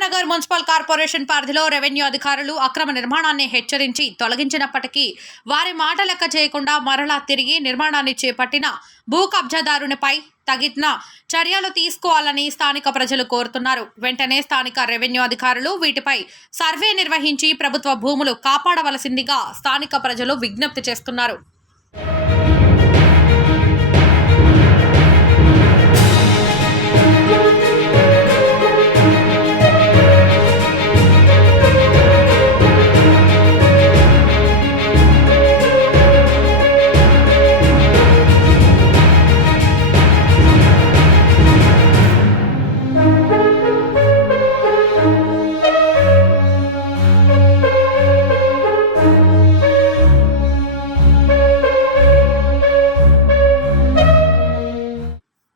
Nagar municipal corporation పరిధిలో revenue అధికారులు అక్రమ నిర్మాణాన్ని హెచ్చరించి తొలగించినప్పటికీ వారి మాట లెక్క చేయకుండా మరలా తిరిగి నిర్మాణాన్ని చేపట్టిన భూ కబ్జాదారునిపై తగిన చర్యలు తీసుకోవాలని స్థానిక ప్రజలు కోరుతున్నారు. వెంటనే స్థానిక రెవెన్యూ అధికారులు వీటిపై సర్వే నిర్వహించి ప్రభుత్వ భూములు కాపాడవలసిందిగా స్థానిక ప్రజలు విజ్ఞప్తి చేస్తున్నారు.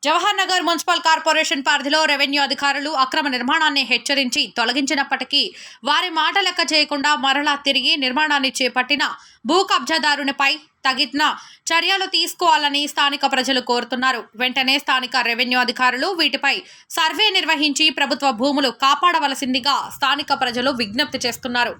జవహర్ నగర్ మున్సిపల్ కార్పొరేషన్ పరిధిలో రెవెన్యూ అధికారులు అక్రమ నిర్మాణాన్ని హెచ్చరించి తొలగించినప్పటికీ వారి మాట లెక్క చేయకుండా మరలా తిరిగి నిర్మాణాన్ని చేపట్టిన భూ కబ్జాదారునిపై తగిన చర్యలు తీసుకోవాలని స్థానిక ప్రజలు కోరుతున్నారు. వెంటనే స్థానిక రెవెన్యూ అధికారులు వీటిపై సర్వే నిర్వహించి ప్రభుత్వ భూములు కాపాడవలసిందిగా స్థానిక ప్రజలు విజ్ఞప్తి చేస్తున్నారు.